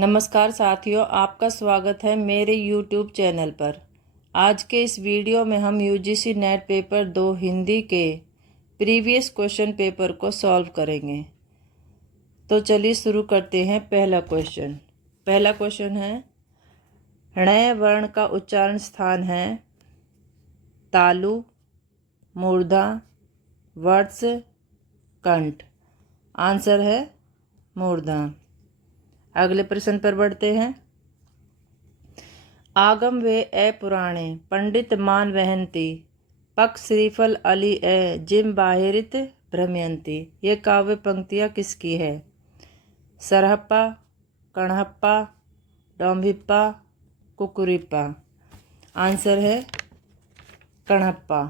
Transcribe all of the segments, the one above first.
नमस्कार साथियों, आपका स्वागत है मेरे YouTube चैनल पर। आज के इस वीडियो में हम UGC नेट पेपर 2 हिंदी के प्रीवियस क्वेश्चन पेपर को सॉल्व करेंगे। तो चलिए शुरू करते हैं। पहला क्वेश्चन है, ण वर्ण का उच्चारण स्थान है तालु, मूर्धा, वत्स, कंठ। आंसर है मूर्धा। अगले प्रश्न पर बढ़ते हैं। आगम वे ए पुराणे पंडित मान वहंती पक श्रीफल अली ए जिम बाहिरित भ्रमयंती। ये काव्य पंक्तियाँ किसकी है? सरहप्पा, कणहप्पा, डोम्भिप्पा, कुकुरिप्पा। आंसर है कणहप्पा।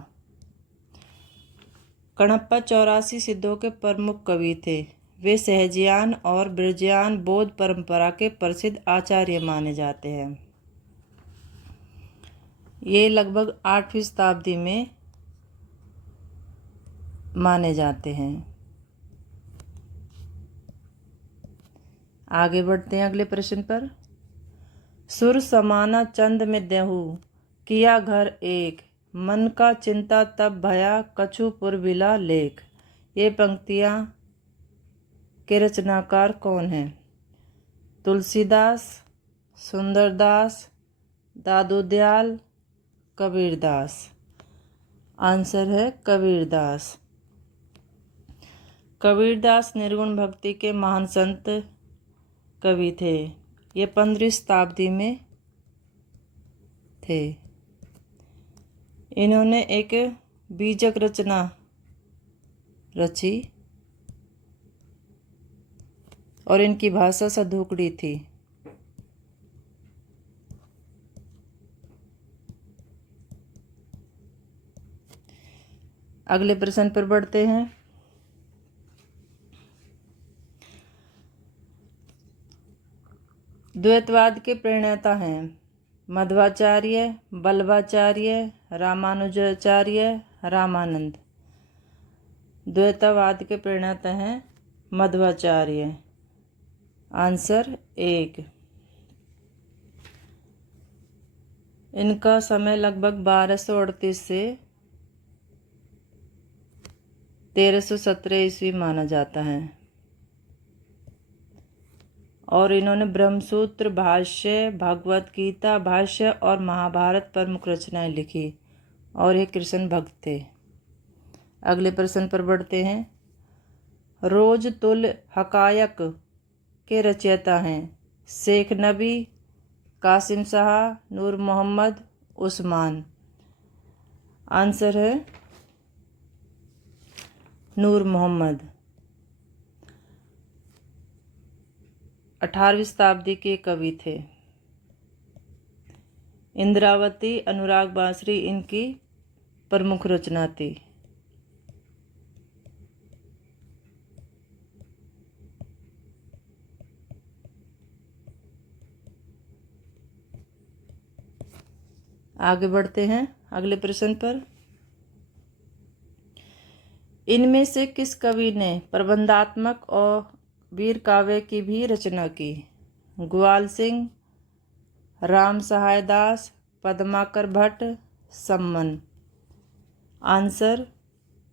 कणहप्पा 84 सिद्धों के प्रमुख कवि थे। वे सहजियान और ब्रजियान बौद्ध परंपरा के प्रसिद्ध आचार्य माने जाते हैं। ये लगभग 8वीं शताब्दी में माने जाते हैं। आगे बढ़ते हैं अगले प्रश्न पर। सुर समाना चंद में देहु किया घर एक मन का चिंता तब भया कछु पुरबिला लेख। ये पंक्तियाँ के रचनाकार कौन हैं? तुलसीदास, सुंदरदास, दादूदयाल, कबीरदास। आंसर है कबीरदास। कबीरदास निर्गुण भक्ति के महान संत कवि थे। ये 15वीं शताब्दी में थे। इन्होंने एक बीजक रचना रची और इनकी भाषा सधुकड़ी थी। अगले प्रश्न पर बढ़ते हैं। द्वैतवाद के प्रणेता हैं मध्वाचार्य, बल्लभाचार्य, रामानुजाचार्य, रामानंद। द्वैतवाद के प्रणेता हैं मध्वाचार्य। आंसर 1। इनका समय लगभग 1238 से 1317 ईस्वी माना जाता है और इन्होंने ब्रह्मसूत्र भाष्य, भगवत गीता भाष्य और महाभारत प्रमुख रचनाएं लिखी और ये कृष्ण भक्त थे। अगले प्रश्न पर बढ़ते हैं। रोज तुल हकायक के रचयिता हैं शेख नबी, कासिम शाह, नूर मोहम्मद, उस्मान। आंसर है नूर मोहम्मद। 18वीं शताब्दी के कवि थे। इंद्रावती, अनुराग बांसुरी इनकी प्रमुख रचना थी। आगे बढ़ते हैं अगले प्रश्न पर। इनमें से किस कवि ने प्रबंधात्मक और वीर काव्य की भी रचना की? ग्वाल सिंह, राम सहाय दास, पद्माकर भट्ट, सम्मन। आंसर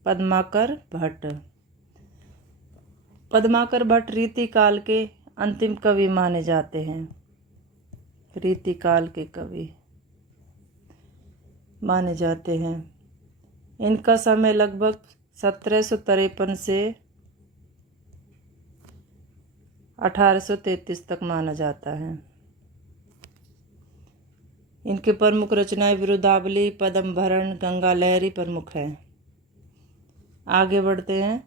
पद्माकर भट्ट। पद्माकर भट्ट रीतिकाल के अंतिम कवि माने जाते हैं। रीतिकाल के कवि माने जाते हैं। इनका समय लगभग 1753 से 1833 तक माना जाता है। इनके प्रमुख रचनाएं विरुदावली, पद्मभरण, गंगा लहरी प्रमुख है। आगे बढ़ते हैं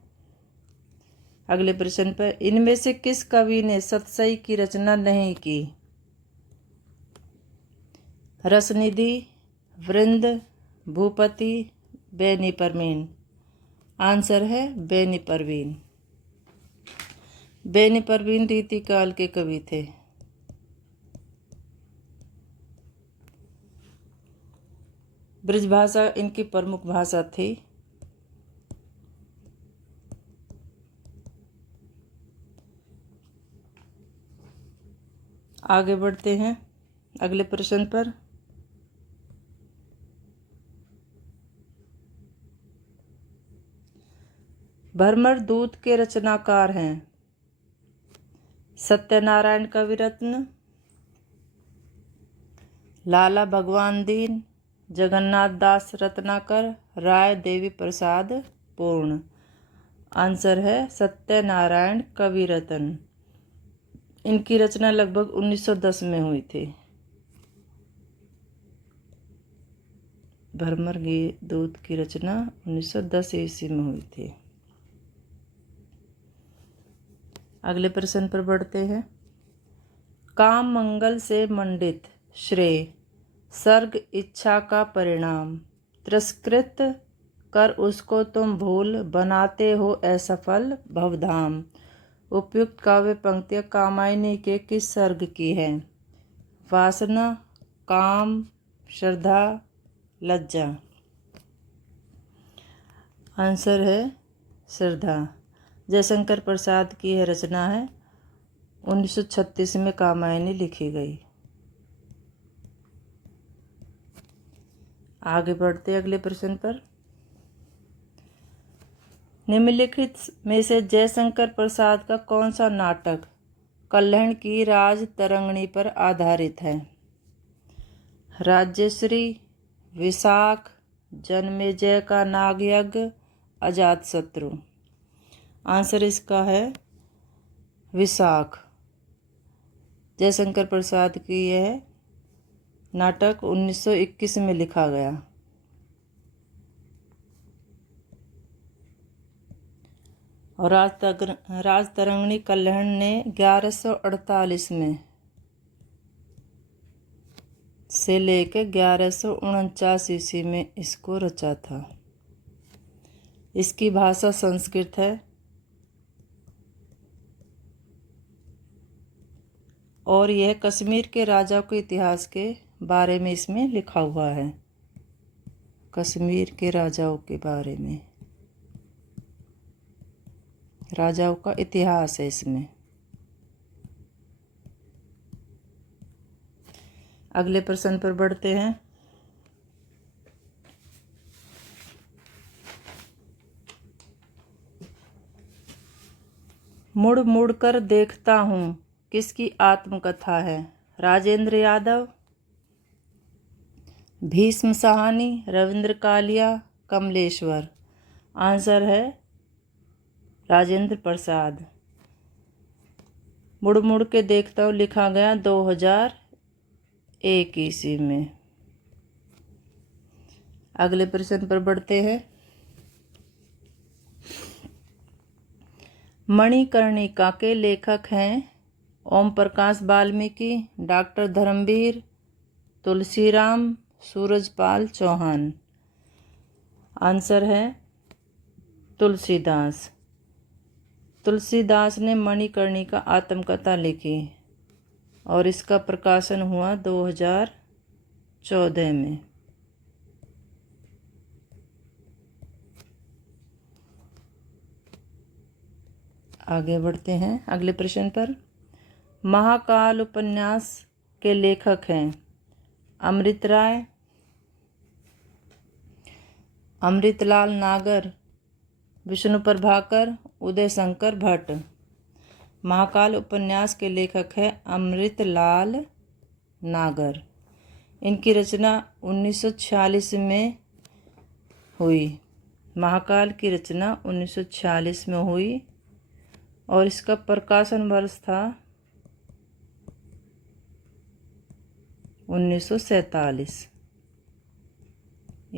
अगले प्रश्न पर। इनमें से किस कवि ने सतसई की रचना नहीं की? रसनिधि, वृंद, भूपति, बेनी परवीन। आंसर है बेनी परवीन। बेनी परवीन रीतिकाल के कवि थे। ब्रजभाषा इनकी प्रमुख भाषा थी। आगे बढ़ते हैं अगले प्रश्न पर। भ्रमर दूत के रचनाकार हैं सत्यनारायण कविरत्न, लाला भगवान दीन, जगन्नाथ दास रत्नाकर, राय देवी प्रसाद पूर्ण। आंसर है सत्यनारायण कविरत्न। इनकी रचना लगभग 1910 में हुई थी। भ्रमर दूत की रचना 1910 ईस्वी में हुई थी। अगले प्रश्न पर बढ़ते हैं। काम मंगल से मंडित श्रेय, सर्ग इच्छा का परिणाम, तिरस्कृत कर उसको तुम भूल, बनाते हो असफल भवधाम। उपयुक्त काव्य पंक्तियाँ कामायनी के किस सर्ग की है? वासना, काम, श्रद्धा, लज्जा। आंसर है श्रद्धा। जयशंकर प्रसाद की यह रचना है। 1936 में कामायनी लिखी गई। आगे बढ़ते अगले प्रश्न पर। निम्नलिखित में से जयशंकर प्रसाद का कौन सा नाटक कल्हण की राज तरंगिणी पर आधारित है? राज्यश्री, विशाख, जन्मेजय का नागयज्ञ, अजातशत्रु। आंसर इसका है विशाख। जयशंकर प्रसाद की यह नाटक 1921 में लिखा गया। और राज तरंगिणी कल्हण ने 1148 में से लेकर 1149 ईस्वी में इसको रचा था। इसकी भाषा संस्कृत है और यह कश्मीर के राजाओं के इतिहास के बारे में इसमें लिखा हुआ है। कश्मीर के राजाओं के बारे में, राजाओं का इतिहास है इसमें। अगले प्रश्न पर बढ़ते हैं। मुड़ मुड़ कर देखता हूँ किसकी आत्मकथा है? राजेंद्र यादव, भीष्म साहनी, रविंद्र कालिया, कमलेश्वर। आंसर है राजेंद्र प्रसाद। मुड़ मुड़ के देखता हूँ लिखा गया 2001 ईस्वी में। अगले प्रश्न पर बढ़ते हैं। मणिकर्णिका के लेखक हैं ओम प्रकाश वाल्मीकि, डॉक्टर धर्मवीर, तुलसीराम, सूरजपाल चौहान। आंसर है तुलसीदास। तुलसीदास ने मणिकर्णिका आत्मकथा लिखी और इसका प्रकाशन हुआ 2014 में। आगे बढ़ते हैं अगले प्रश्न पर। महाकाल उपन्यास के लेखक हैं अमृत राय, अमृतलाल नागर, विष्णु प्रभाकर, उदय शंकर भट्ट। महाकाल उपन्यास के लेखक हैं अमृतलाल नागर। इनकी रचना 1946 में हुई। महाकाल की रचना 1946 में हुई और इसका प्रकाशन वर्ष था 1947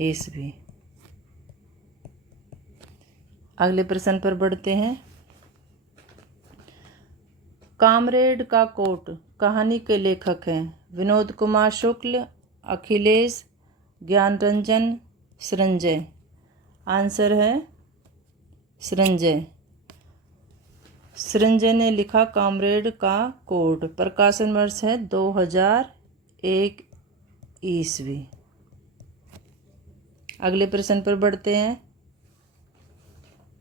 ईस्वी। अगले प्रश्न पर बढ़ते हैं। कामरेड का कोट कहानी के लेखक हैं विनोद कुमार शुक्ल, अखिलेश, ज्ञानरंजन, सृंजय। आंसर है सृंजय। सृंजय ने लिखा कामरेड का कोट। प्रकाशन वर्ष है 2001 ईस्वी। अगले प्रश्न पर बढ़ते हैं।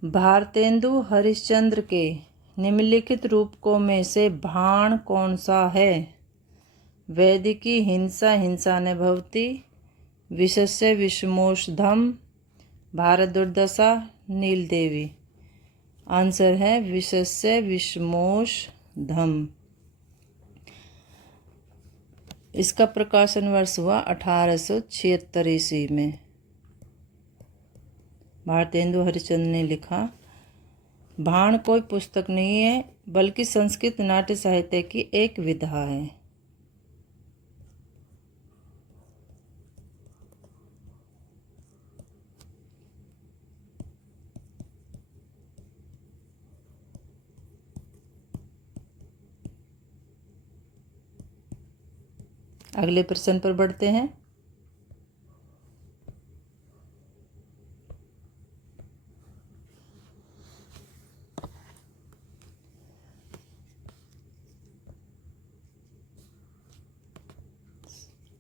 भारतेंदु हरिश्चंद्र के निम्नलिखित रूपकों में से भाण कौन सा है? वैदिकी हिंसा हिंसाने भवति, विषस्य विषमोषधम, भारत दुर्दशा, नीलदेवी। आंसर है विषस्य विषमोषधम। इसका प्रकाशन वर्ष हुआ 1876 ईस्वी में। भारतेंदु हरिश्चंद्र ने लिखा। भाण कोई पुस्तक नहीं है बल्कि संस्कृत नाट्य साहित्य की एक विधा है। अगले प्रश्न पर बढ़ते हैं।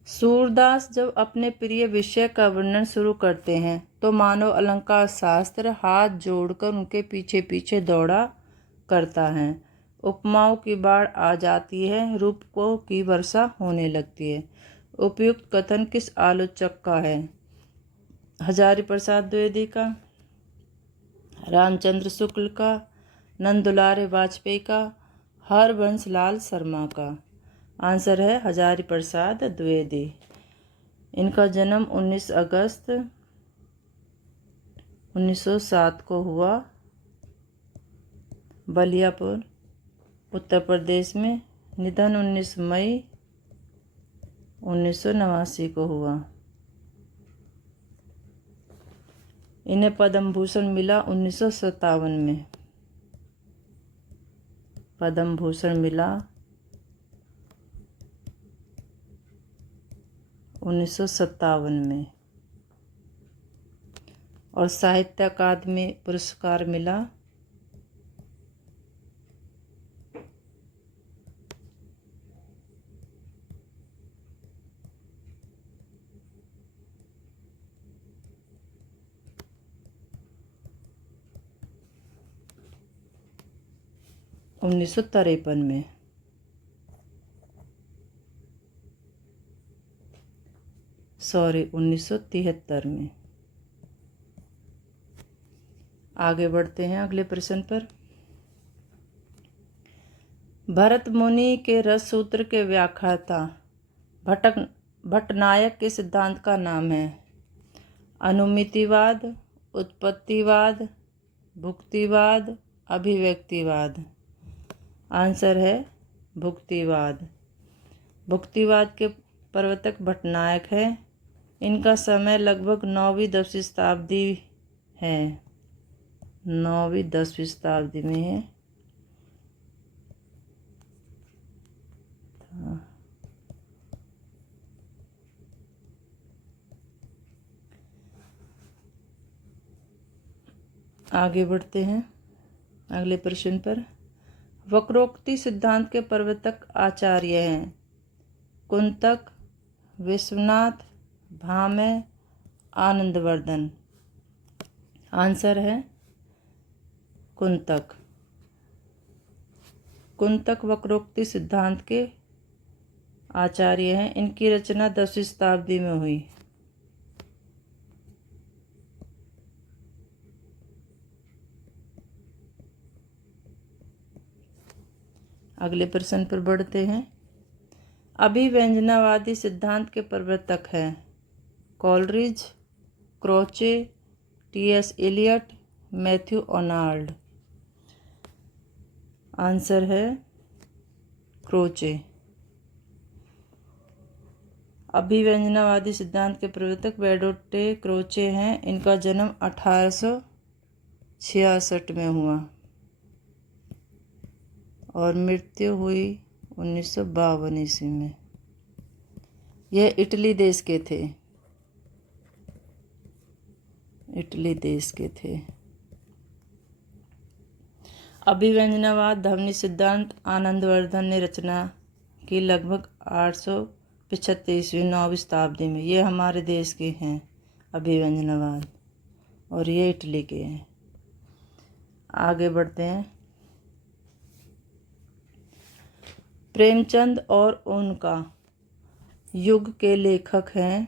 सूरदास जब अपने प्रिय विषय का वर्णन शुरू करते हैं तो मानव अलंकार शास्त्र हाथ जोड़कर उनके पीछे पीछे दौड़ा करता है। उपमाओं की बाढ़ आ जाती है, रूपकों की वर्षा होने लगती है। उपयुक्त कथन किस आलोचक का है? हजारी प्रसाद द्विवेदी का, रामचंद्र शुक्ल का, नंदुलारे वाजपेयी का, हरबंस लाल शर्मा का। आंसर है हजारी प्रसाद द्विवेदी। इनका जन्म 19 अगस्त 1907 को हुआ, बलियापुर उत्तर प्रदेश में। निधन 19 मई 1989 को हुआ। इन्हें पद्म भूषण मिला 1957 में। पद्म भूषण मिला 1957 में और साहित्य अकादमी पुरस्कार मिला 1953 में। सॉरी 1973 में। आगे बढ़ते हैं अगले प्रश्न पर। भरत मुनि के रस सूत्र के व्याख्याता भट्टनायक के सिद्धांत का नाम है? अनुमितिवाद, उत्पत्तिवाद, भुक्तिवाद, अभिव्यक्तिवाद। आंसर है भुक्तिवाद। भुक्तिवाद के प्रवर्तक भट्टनायक है। इनका समय लगभग 9वीं-10वीं शताब्दी है। 9वीं-10वीं शताब्दी में है। आगे बढ़ते हैं अगले प्रश्न पर। वक्रोक्ति सिद्धांत के प्रवर्तक आचार्य हैं? कुंतक, विश्वनाथ, भामह, आनंदवर्धन। आंसर है कुंतक। कुंतक वक्रोक्ति सिद्धांत के आचार्य हैं। इनकी रचना 10वीं शताब्दी में हुई। अगले प्रश्न पर बढ़ते हैं। अभिव्यंजनावादी सिद्धांत के प्रवर्तक हैं? Coleridge, Croce, T S. Eliot, Matthew Arnold. Answer है क्रोचे। अभिव्यंजनावादी सिद्धांत के प्रवर्तक बेडोटे क्रोचे हैं। इनका जन्म 1866 में हुआ और मृत्यु हुई 1952 ईस्वी में। यह इटली देश के थे। इटली देश के थे। अभिव्यंजनावाद ध्वनि सिद्धांत आनंदवर्धन ने रचना की लगभग 875 ईस्वी 9वीं शताब्दी में। ये हमारे देश के हैं अभिव्यंजनावाद और ये इटली के हैं। आगे बढ़ते हैं। प्रेमचंद और उनका युग के लेखक हैं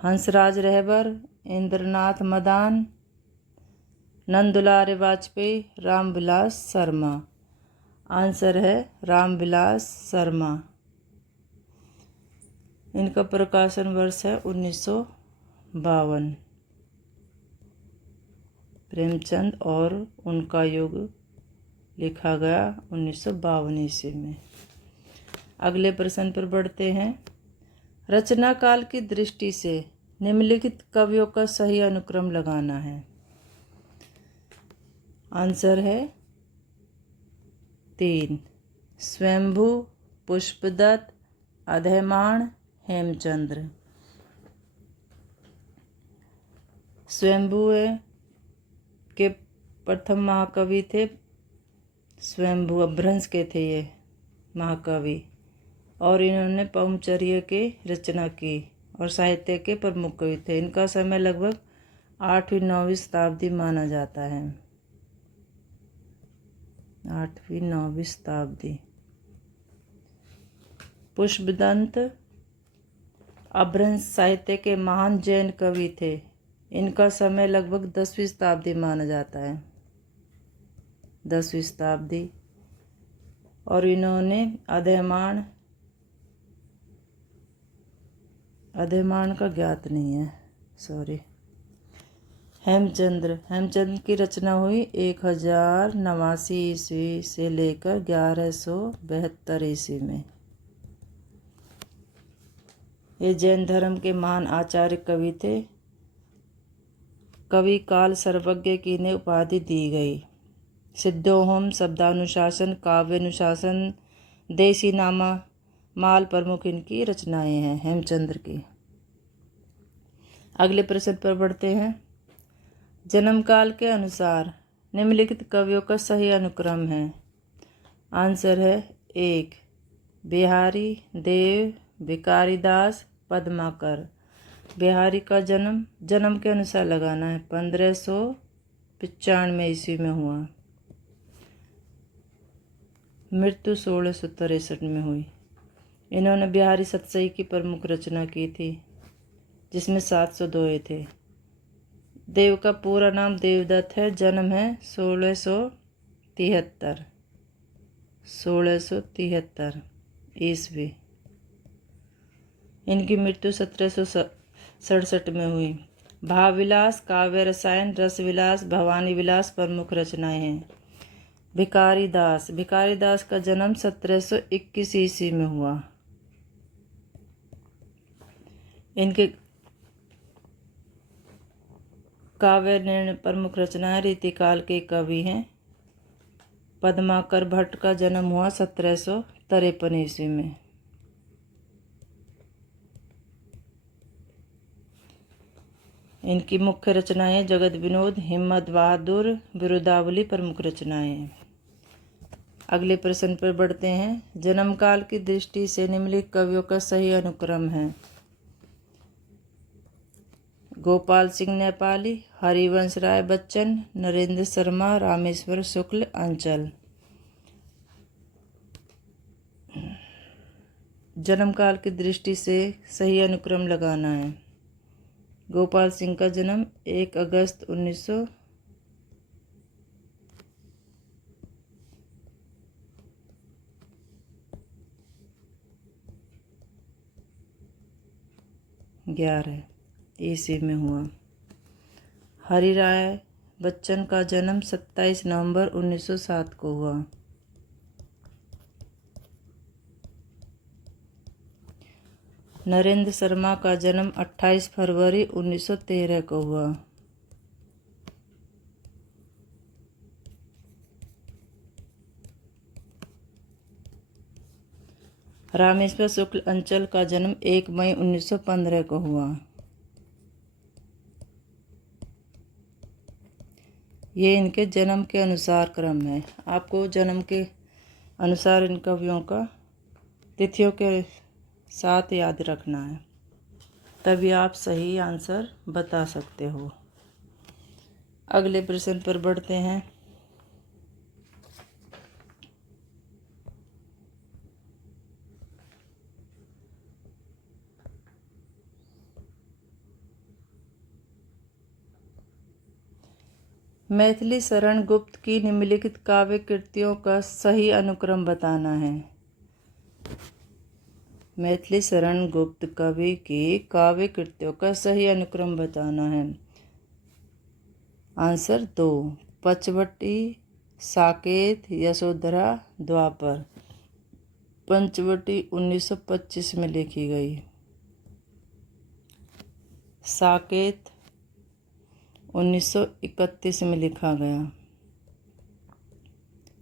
हंसराज रहबर, इंद्रनाथ मदान, नंदुलारे वाजपेयी, रामविलास शर्मा। आंसर है रामविलास शर्मा। इनका प्रकाशन वर्ष है 1952। प्रेमचंद और उनका युग लिखा गया 1952 ईस्वी में। अगले प्रश्न पर बढ़ते हैं। रचना काल की दृष्टि से निम्नलिखित कवियों का सही अनुक्रम लगाना है। आंसर है 3। स्वयंभू, पुष्पदत्त, अधैमाण, हेमचंद्र। स्वयंभू के प्रथम महाकवि थे स्वयंभू, अपभ्रंश के थे ये महाकवि, और इन्होंने पौमचर्य की रचना की और साहित्य के प्रमुख कवि थे। इनका समय लगभग 8वीं-9वीं शताब्दी माना जाता है। 8वीं-9वीं शताब्दी। पुष्पदत्त अपभ्रंश साहित्य के महान जैन कवि थे। इनका समय लगभग 10वीं शताब्दी माना जाता है, 10वीं शताब्दी। और इन्होंने अधैमाण का ज्ञात नहीं है, सॉरी। हेमचंद्र की रचना हुई 1089 ईस्वी से लेकर 1172 ईस्वी में। ये जैन धर्म के महान आचार्य कवि थे। कवि काल सर्वज्ञ की इन्हें उपाधि दी गई। सिद्धोहम, शब्दानुशासन, काव्यानुशासन, देसी नामा माल प्रमुख इनकी रचनाएं हैं हेमचंद्र की। अगले प्रश्न पर बढ़ते हैं। जन्म काल के अनुसार निम्नलिखित कवियों का सही अनुक्रम है। आंसर है 1। बिहारी, देव, भिकारीदास, पद्माकर। बिहारी का जन्म के अनुसार लगाना है 1595 ईस्वी में हुआ। मृत्यु 1663 में हुई। इन्होंने बिहारी सतसई की प्रमुख रचना की थी, जिसमें 700 दोहे थे। देव का पूरा नाम देवदत्त है। जन्म है 1673 ईस्वी। इनकी मृत्यु 1767 में हुई। भावविलास, काव्य रसायन, रस विलास, भवानी विलास प्रमुख रचनाएं हैं। भिकारीदास का जन्म 1721 ईस्वी में हुआ। इनके काव्य निर्णय प्रमुख रचनाएं रीतिकाल के कवि हैं। पद्माकर भट्ट का जन्म हुआ 1753 ईस्वी में। इनकी मुख्य रचनाएं जगत विनोद, हिम्मत बहादुर, बिरुदावली प्रमुख रचनाएं हैं। अगले प्रश्न पर बढ़ते हैं। जन्म काल की दृष्टि से निम्नलिखित कवियों का सही अनुक्रम है। गोपाल सिंह नेपाली, हरिवंश राय बच्चन, नरेंद्र शर्मा, रामेश्वर शुक्ल, अंचल। जन्म काल की दृष्टि से सही अनुक्रम लगाना है। गोपाल सिंह का जन्म 1 अगस्त 1911 ईस्वी में हुआ। हरि राय बच्चन का जन्म 27 नवंबर 1907 को हुआ। नरेंद्र शर्मा का जन्म 28 फरवरी 1913 को हुआ। रामेश्वर शुक्ल अंचल का जन्म 1 मई 1915 को हुआ। ये इनके जन्म के अनुसार क्रम है। आपको जन्म के अनुसार इन कवियों का तिथियों के साथ याद रखना है, तभी आप सही आंसर बता सकते हो। अगले प्रश्न पर बढ़ते हैं। मैथिली शरण गुप्त की निम्नलिखित काव्य कृतियों का सही अनुक्रम बताना है। मैथिली शरण गुप्त कवि की काव्य कृतियों का सही अनुक्रम बताना है। आंसर 2, पंचवटी, साकेत, यशोधरा, द्वापर। पंचवटी 1925 में लिखी गई। साकेत 1931 में लिखा गया।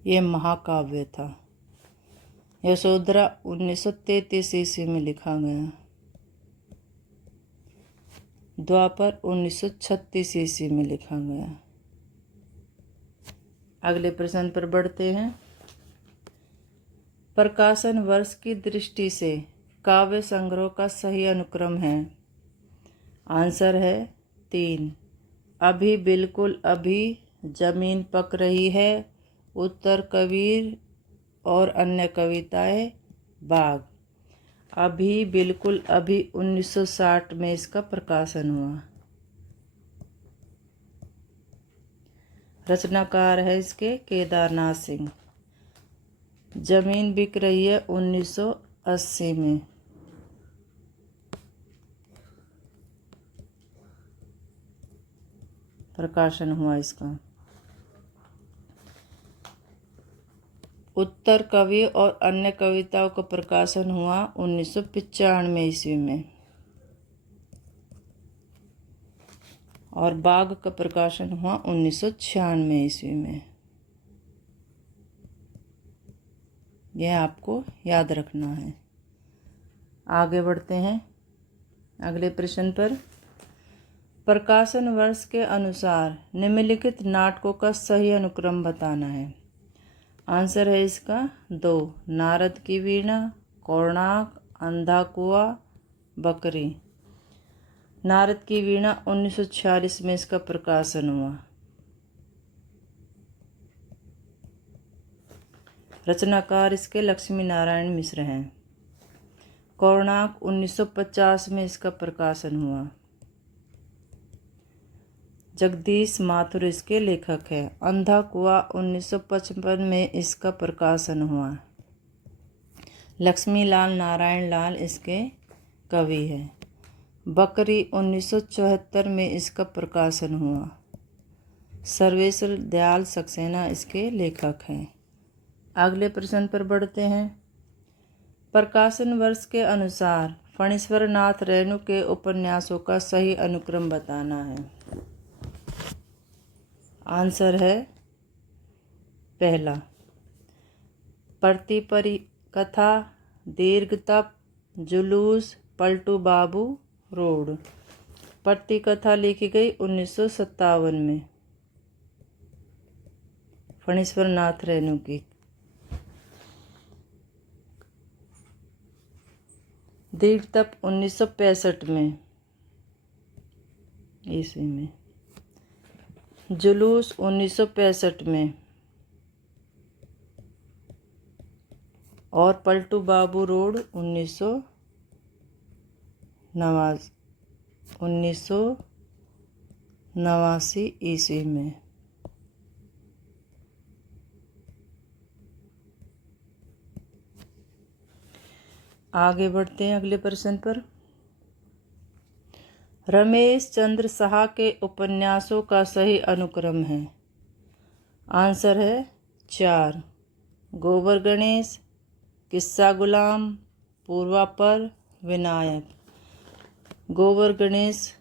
यह महाकाव्य था। यशोधरा 1933 ईस्वी में लिखा गया। द्वापर 1936 ईस्वी में लिखा गया। अगले प्रश्न पर बढ़ते हैं। प्रकाशन वर्ष की दृष्टि से काव्य संग्रह का सही अनुक्रम है। आंसर है 3, अभी बिल्कुल अभी, जमीन पक रही है, उत्तर कबीर और अन्य कविताएं, बाग। अभी बिल्कुल अभी 1960 में इसका प्रकाशन हुआ। रचनाकार है इसके केदारनाथ सिंह। जमीन बिक रही है 1980 में। प्रकाशन हुआ इसका। उत्तर कवि और अन्य कविताओं का प्रकाशन हुआ 1995 ईस्वी में। और बाग का प्रकाशन हुआ 1996 ईस्वी में। यह आपको याद रखना है। आगे बढ़ते हैं अगले प्रश्न पर। प्रकाशन वर्ष के अनुसार निम्नलिखित नाटकों का सही अनुक्रम बताना है। आंसर है इसका 2, नारद की वीणा, कोणार्क, अंधा कुआं, बकरी। नारद की वीणा 1946 में इसका प्रकाशन हुआ। रचनाकार इसके लक्ष्मी नारायण मिश्र हैं। कोणार्क 1950 में इसका प्रकाशन हुआ। जगदीश माथुर इसके लेखक हैं। अंधा कुआं 1955 में इसका प्रकाशन हुआ। लक्ष्मी लाल नारायण लाल इसके कवि हैं। बकरी 1974 में इसका प्रकाशन हुआ। सर्वेश्वर दयाल सक्सेना इसके लेखक हैं। अगले प्रश्न पर बढ़ते हैं। प्रकाशन वर्ष के अनुसार फणीश्वर नाथ रेणु के उपन्यासों का सही अनुक्रम बताना है। आंसर है पहला, प्रतिपरि कथा, दीर्घ तप, जुलूस, पलटू बाबू, रोड। प्रति कथा लिखी गई 1957 में फणीश्वर नाथ रेणु की। दीर्घ तप 1965 में ईस्वी में। जुलूस 1965 में। और पलटू बाबू रोड 1989 ईस्वी में। आगे बढ़ते हैं अगले प्रश्न पर। रमेश चंद्र साहा के उपन्यासों का सही अनुक्रम है। आंसर है 4, गोबर गणेश, किस्सा गुलाम, पूर्वापर, विनायक। गोबर गणेश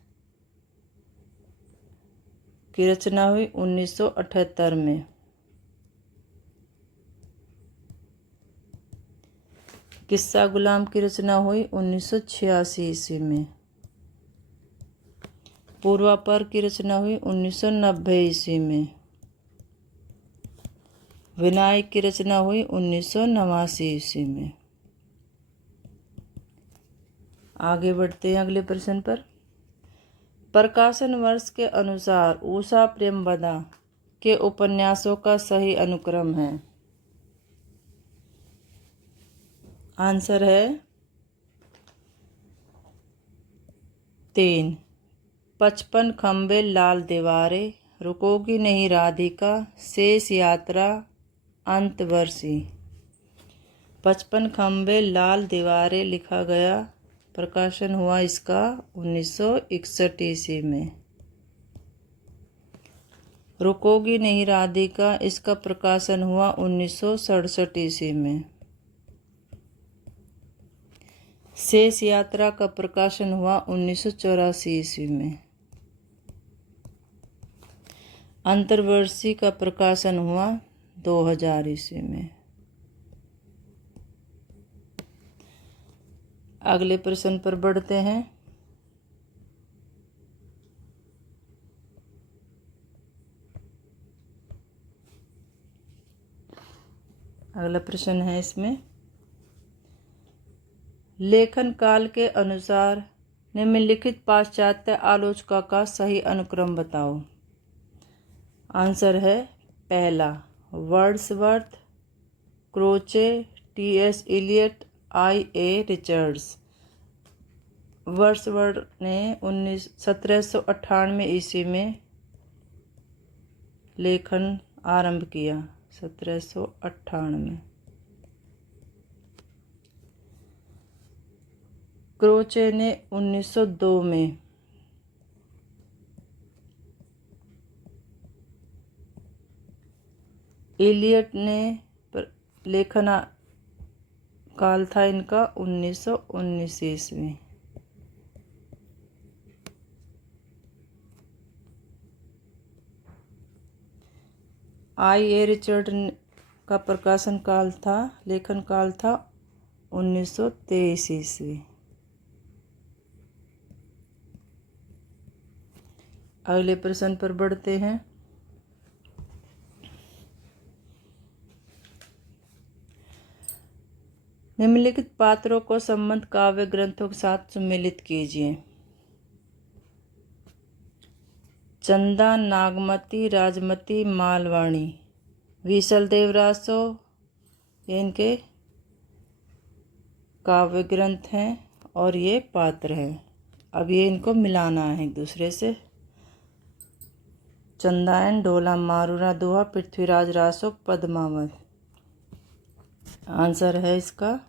की रचना हुई 1978 में। किस्सा गुलाम की रचना हुई 1986 ईस्वी में। पूर्वापर की रचना हुई 1990 ईस्वी में। विनायक की रचना हुई 1989 ईस्वी में। आगे बढ़ते हैं अगले प्रश्न पर। प्रकाशन वर्ष के अनुसार उषा प्रेमवदा के उपन्यासों का सही अनुक्रम है। आंसर है 3, 55 खंबे लाल दीवारें, रुकोगी नहीं राधिका, शेष यात्रा, अंतवर्षी। 55 खंबे लाल दीवारें लिखा गया, प्रकाशन हुआ इसका 1961 ईस्वी में। रुकोगी नहीं राधिका, इसका प्रकाशन हुआ 1967 ईस्वी में। शेष यात्रा का प्रकाशन हुआ 1984 ईस्वी में। अंतर्वर्षी का प्रकाशन हुआ 2000 ईस्वी में। अगले प्रश्न पर बढ़ते हैं। अगला प्रश्न है इसमें, लेखन काल के अनुसार निम्नलिखित पाश्चात्य आलोचकों का सही अनुक्रम बताओ। आंसर है पहला Wordsworth, Croce, T S. Eliot, I.A. Richards. Wordsworth ने 1798 ईस्वी में लेखन आरंभ किया। 1798। क्रोचे ने 1902 में। इलियट ने लेखन काल था इनका 1919 ईस्वी। I.A. रिचर्ड का प्रकाशन काल था, लेखन काल था 1923 ईस्वी। अगले प्रश्न पर बढ़ते हैं। निम्नलिखित पात्रों को संबंध काव्य ग्रंथों के साथ सम्मिलित कीजिए। चंदा, नागमती, राजमती, मालवाणी। विसल देवरासो ये इनके काव्य ग्रंथ हैं और ये पात्र हैं। अब ये इनको मिलाना है एक दूसरे से। चंदायन, ढोला मारूरा दोहा, पृथ्वीराज रासो, पद्मावत। आंसर है इसका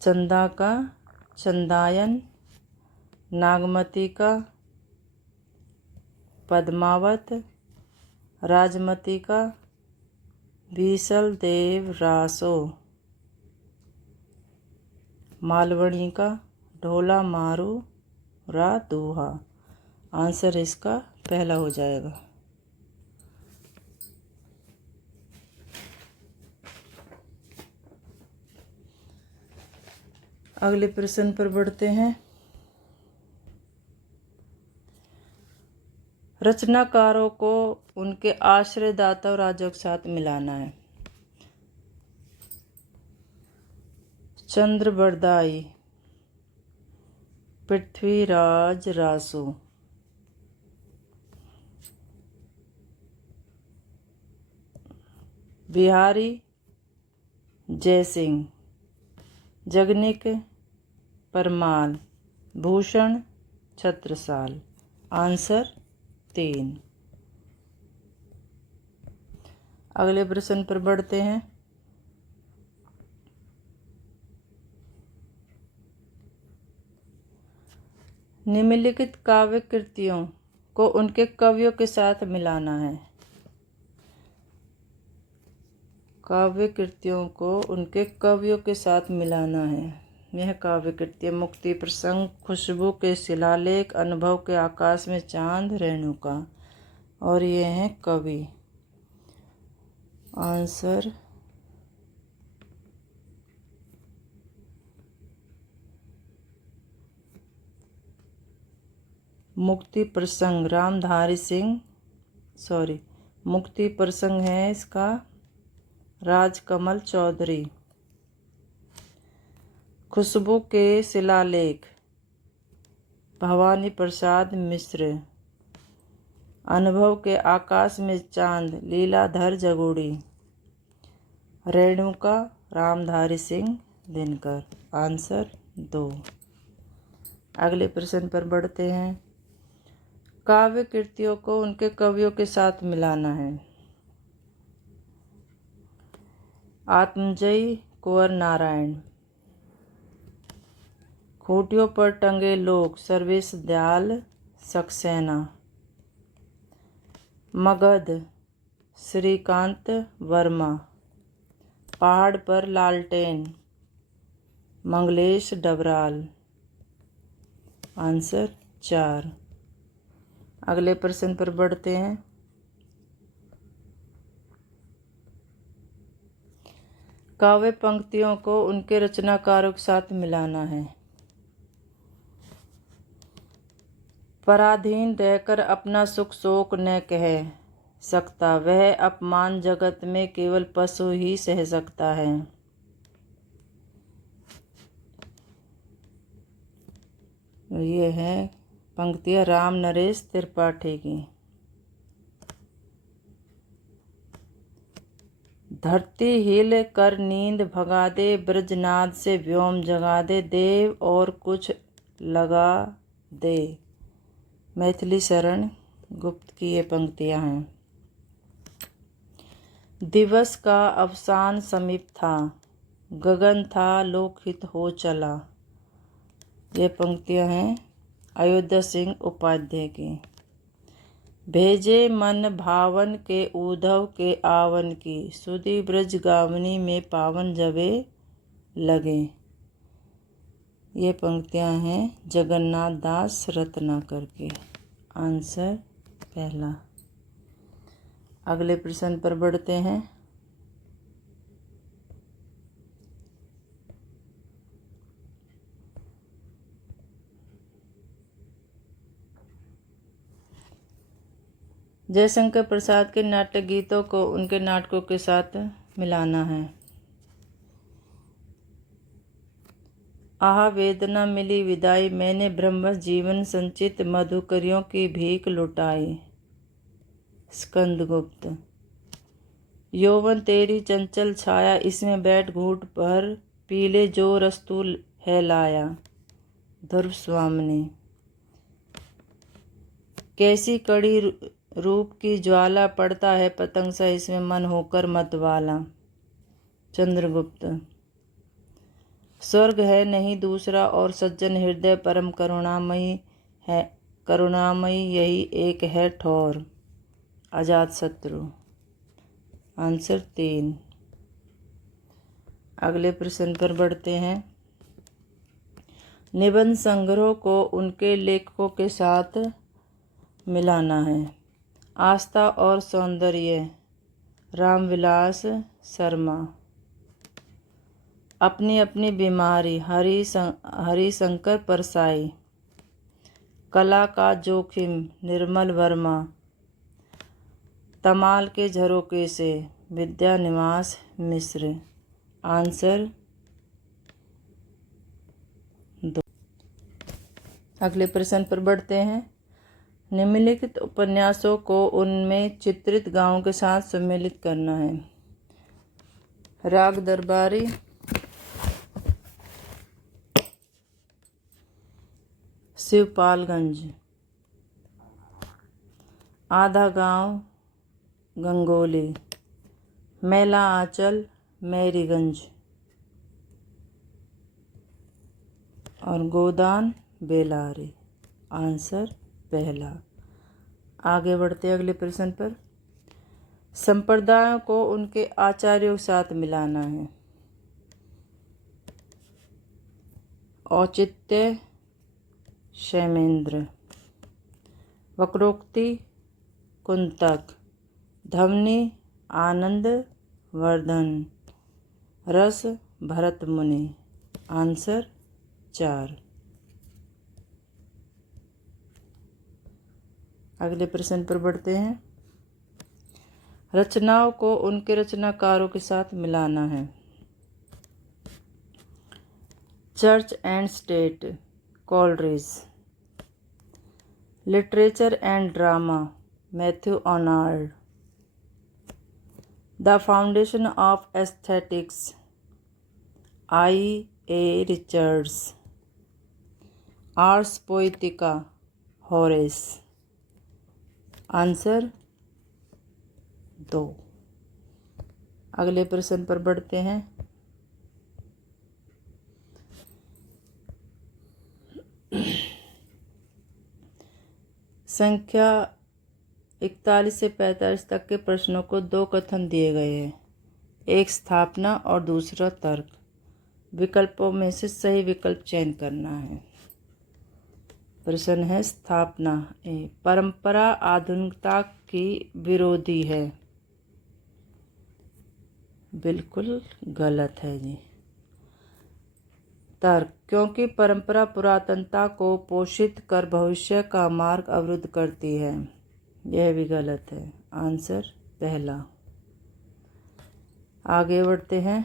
चंदा का चंदायन, नागमती का पद्मावत, राजमती का विसल देव रासो, मालवणी का ढोला मारू रा दोहा। आंसर इसका पहला हो जाएगा। अगले प्रश्न पर बढ़ते हैं। रचनाकारों को उनके आश्रयदाता और राजों के साथ मिलाना है। चंद्रबरदाई, पृथ्वीराज रासो, बिहारी जयसिंह, जगनिक परमाल, भूषण छत्रसाल। आंसर 3। अगले प्रश्न पर बढ़ते हैं। निम्नलिखित काव्य कृतियों को उनके कवियों के साथ मिलाना है। काव्य कृतियों को उनके कवियों के साथ मिलाना है। यह काव्य कृतियाँ मुक्ति प्रसंग, खुशबू के शिलालेख, अनुभव के आकाश में चांद, रेणुका। और ये हैं कवि। आंसर मुक्ति प्रसंग, रामधारी सिंह मुक्ति प्रसंग है इसका राजकमल चौधरी। खुशबू के शिलालेख भवानी प्रसाद मिश्र। अनुभव के आकाश में चांद लीलाधर जगोड़ी। रेणुका रामधारी सिंह दिनकर। आंसर 2। अगले प्रश्न पर बढ़ते हैं। काव्य कृतियों को उनके कवियों के साथ मिलाना है। आत्मजयी कुंवर नारायण। खूंटियों पर टंगे लोग सर्वेश दयाल सक्सेना। मगध श्रीकांत वर्मा। पहाड़ पर लालटेन मंगलेश डबराल। आंसर 4। अगले प्रश्न पर बढ़ते हैं। काव्य पंक्तियों को उनके रचनाकारों के साथ मिलाना है। पराधीन रहकर अपना सुख शोक न कह सकता, वह अपमान जगत में केवल पशु ही सह सकता है। ये है पंक्तियां राम नरेश त्रिपाठी की। धरती हिल कर नींद भगा दे, ब्रजनाद से व्योम जगा दे, देव और कुछ लगा दे। मैथिली शरण गुप्त की ये पंक्तियां हैं। दिवस का अवसान समीप था, गगन था लोकहित हो चला। ये पंक्तियां हैं अयोध्या सिंह उपाध्याय की। भेजे मन भावन के उद्धव के आवन की, सुधि ब्रज गावनी में पावन जबे लगे। ये पंक्तियां हैं जगन्नाथ दास रत्नाकर की। आंसर पहला। अगले प्रश्न पर बढ़ते हैं। जयशंकर प्रसाद के नाट्य गीतों को उनके नाटकों के साथ मिलाना है। आहा वेदना मिली विदाई, मैंने ब्रह्मस जीवन संचित, मधुकरियों की भीख लुटाई। स्कंदगुप्त। यौवन तेरी चंचल छाया, इसमें बैठ घूंट पर पीले जो रस्तु है लाया। ध्रुव स्वामिनी। कैसी कड़ी रूप की ज्वाला, पड़ता है पतंग सा इसमें मन होकर मतवाला। चंद्रगुप्त। स्वर्ग है नहीं दूसरा और सज्जन हृदय परम करुणामयी है, करुणामयी यही एक है ठौर। अजातशत्रु। आंसर 3। अगले प्रश्न पर बढ़ते हैं। निबंध संग्रह को उनके लेखकों के साथ मिलाना है। आस्था और सौंदर्य रामविलास शर्मा। अपनी अपनी बीमारी हरिशंकर परसाई। कला का जोखिम निर्मल वर्मा। तमाल के झरोके से विद्यानिवास मिश्र। आंसर 2। अगले प्रश्न पर बढ़ते हैं। निम्नलिखित उपन्यासों को उनमें चित्रित गांवों के साथ सम्मिलित करना है। राग दरबारी। शिवपालगंज। आधा गांव गंगोली। मैला आंचल मैरीगंज और गोदान बेलारी। आंसर पहला। आगे बढ़ते अगले प्रश्न पर। संप्रदायों को उनके आचार्यों के साथ मिलाना है। औचित्य क्षेमेंद्र। वक्रोक्ति कुंतक। ध्वनि आनंद वर्धन। रस भरत मुनि। आंसर 4। अगले प्रश्न पर बढ़ते हैं। रचनाओं को उनके रचनाकारों के साथ मिलाना है। Church and state Coleridge. Literature and drama Matthew Arnold. The foundation of aesthetics I.A. Richards. Ars Poetica Horace. Answer 2। अगले प्रश्न पर बढ़ते हैं। संख्या 41 से 45 तक के प्रश्नों को 2 कथन दिए गए हैं, एक स्थापना और दूसरा तर्क। विकल्पों में से सही विकल्प चयन करना है। प्रश्न है स्थापना। परंपरा आधुनिकता की विरोधी है। बिल्कुल गलत है जी। तर्क, क्योंकि परंपरा पुरातनता को पोषित कर भविष्य का मार्ग अवरुद्ध करती है। यह भी गलत है। आंसर पहला। आगे बढ़ते हैं।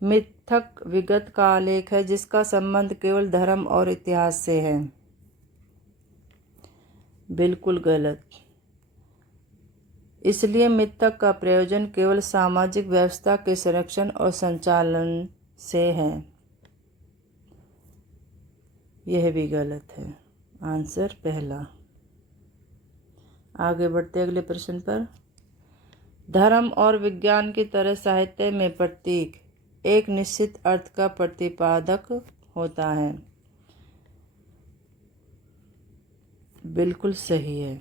मिथक विगत का आलेख है जिसका संबंध केवल धर्म और इतिहास से है। बिल्कुल गलत। इसलिए मिथक का प्रयोजन केवल सामाजिक व्यवस्था के संरक्षण और संचालन से है। यह भी गलत है। आंसर पहला। आगे बढ़ते अगले प्रश्न पर। धर्म और विज्ञान की तरह साहित्य में प्रतीक एक निश्चित अर्थ का प्रतिपादक होता है। बिल्कुल सही है।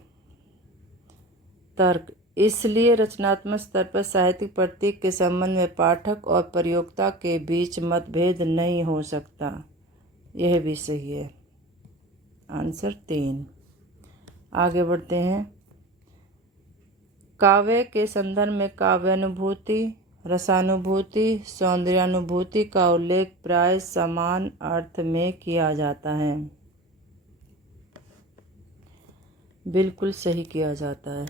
तर्क, इसलिए रचनात्मक स्तर पर साहित्यिक प्रतीक के संबंध में पाठक और प्रयोक्ता के बीच मतभेद नहीं हो सकता। यह भी सही है। आंसर 3। आगे बढ़ते हैं। काव्य के संदर्भ में काव्यानुभूति, रसानुभूति, सौंदर्यानुभूति का उल्लेख प्राय समान अर्थ में किया जाता है। बिल्कुल सही किया जाता है।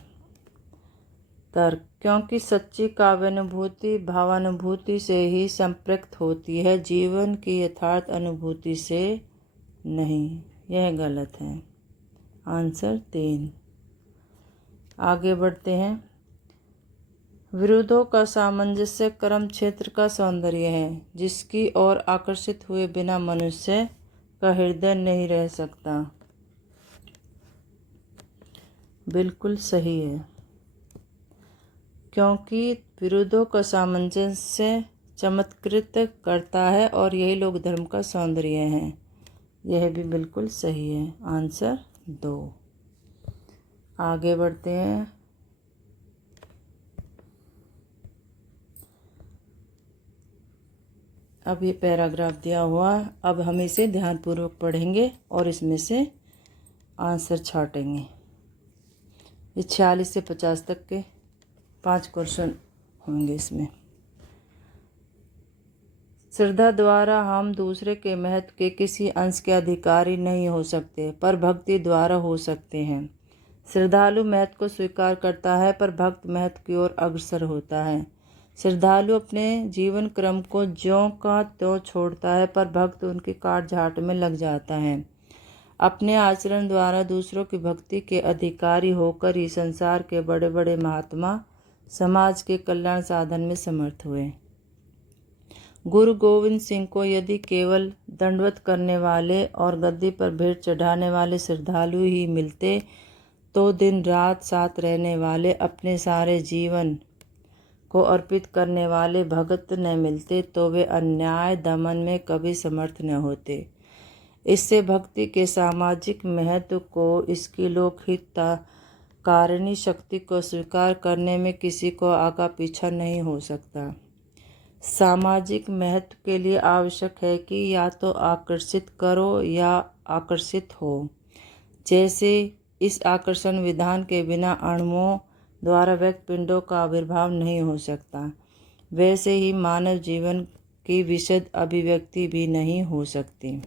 तर्क, क्योंकि सच्ची काव्यानुभूति भावानुभूति से ही संपृक्त होती है, जीवन की यथार्थ अनुभूति से नहीं। यह गलत है। आंसर 3। आगे बढ़ते हैं। विरुद्धों का सामंजस्य कर्म क्षेत्र का सौंदर्य है जिसकी ओर आकर्षित हुए बिना मनुष्य का हृदय नहीं रह सकता। बिल्कुल सही है। क्योंकि विरुद्धों का सामंजस्य चमत्कृत करता है और यही लोक धर्म का सौंदर्य है। यह भी बिल्कुल सही है। आंसर 2। आगे बढ़ते हैं। अब ये पैराग्राफ दिया हुआ, अब हम इसे ध्यानपूर्वक पढ़ेंगे और इसमें से आंसर छाटेंगे। ये 46 से 50 तक के 5 क्वेश्चन होंगे इसमें। श्रद्धा द्वारा हम दूसरे के महत्व के किसी अंश के अधिकारी नहीं हो सकते, पर भक्ति द्वारा हो सकते हैं। श्रद्धालु महत्व को स्वीकार करता है पर भक्त महत्व की ओर अग्रसर होता है। श्रद्धालु अपने जीवन क्रम को ज्यों का त्यों छोड़ता है पर भक्त उनकी काट छांट में लग जाता है। अपने आचरण द्वारा दूसरों की भक्ति के अधिकारी होकर ही संसार के बड़े बड़े महात्मा समाज के कल्याण साधन में समर्थ हुए। गुरु गोविंद सिंह को यदि केवल दंडवत करने वाले और गद्दी पर भेंट चढ़ाने वाले श्रद्धालु ही मिलते तो दिन रात साथ रहने वाले अपने सारे जीवन को अर्पित करने वाले भगत न मिलते तो वे अन्याय दमन में कभी समर्थ न होते। इससे भक्ति के सामाजिक महत्व को, इसकी लोकहित कारिणी शक्ति को स्वीकार करने में किसी को आगा पीछा नहीं हो सकता। सामाजिक महत्व के लिए आवश्यक है कि या तो आकर्षित करो या आकर्षित हो। जैसे इस आकर्षण विधान के बिना अणुओं द्वारा व्यक्त पिंडों का आविर्भाव नहीं हो सकता, वैसे ही मानव जीवन की विशद अभिव्यक्ति भी नहीं हो सकती।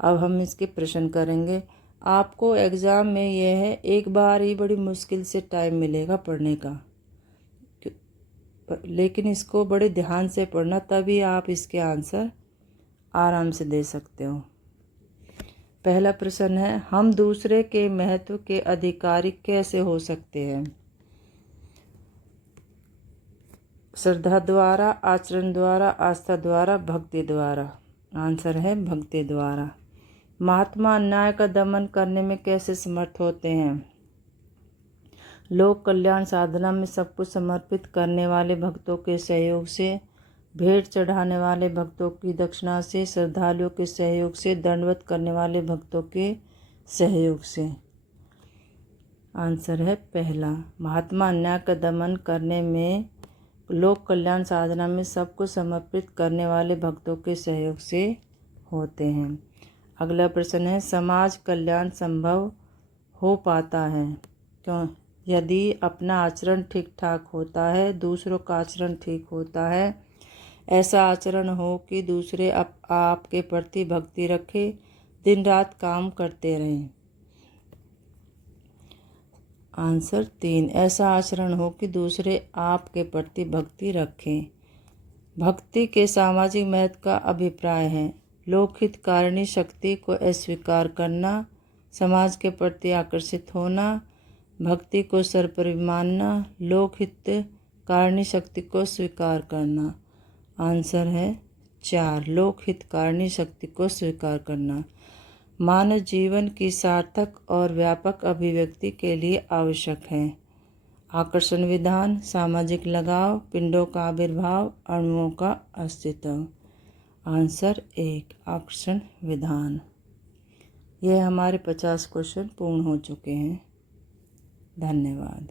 अब हम इसके प्रश्न करेंगे। आपको एग्ज़ाम में यह है एक बार ही बड़ी मुश्किल से टाइम मिलेगा पढ़ने का, लेकिन इसको बड़े ध्यान से पढ़ना, तभी आप इसके आंसर आराम से दे सकते हो। पहला प्रश्न है, हम दूसरे के महत्व के अधिकारी कैसे हो सकते हैं? श्रद्धा द्वारा, आचरण द्वारा, आस्था द्वारा, भक्ति द्वारा। आंसर है भक्ति द्वारा। महात्मा अन्याय का दमन करने में कैसे समर्थ होते हैं? लोक कल्याण साधना में सब कुछ समर्पित करने वाले भक्तों के सहयोग से, भेंट चढ़ाने वाले भक्तों की दक्षिणा से, श्रद्धालुओं के सहयोग से, दंडवत करने वाले भक्तों के सहयोग से। आंसर है पहला। महात्मा अन्याय का दमन करने में, लोक कल्याण साधना में सब कुछ समर्पित करने वाले भक्तों के सहयोग से होते हैं। अगला प्रश्न है, समाज कल्याण संभव हो पाता है क्यों? यदि अपना आचरण ठीक ठाक होता है, दूसरों का आचरण ठीक होता है, ऐसा आचरण हो कि दूसरे आपके प्रति भक्ति रखें, दिन रात काम करते रहें। आंसर 3, ऐसा आचरण हो कि दूसरे आपके प्रति भक्ति रखें। भक्ति के सामाजिक महत्व का अभिप्राय है, लोकहितकारिणी शक्ति को अस्वीकार करना, समाज के प्रति आकर्षित होना, भक्ति को सर्वोपरि मानना, लोकहितकारिणी शक्ति को स्वीकार करना। आंसर है 4, लोकहितकारिणी शक्ति को स्वीकार करना। मानव जीवन की सार्थक और व्यापक अभिव्यक्ति के लिए आवश्यक है। आकर्षण विधान, सामाजिक लगाव, पिंडों का आविर्भाव, अणुओं का अस्तित्व। आंसर 1, आकर्षण विधान। यह हमारे 50 क्वेश्चन पूर्ण हो चुके हैं। धन्यवाद।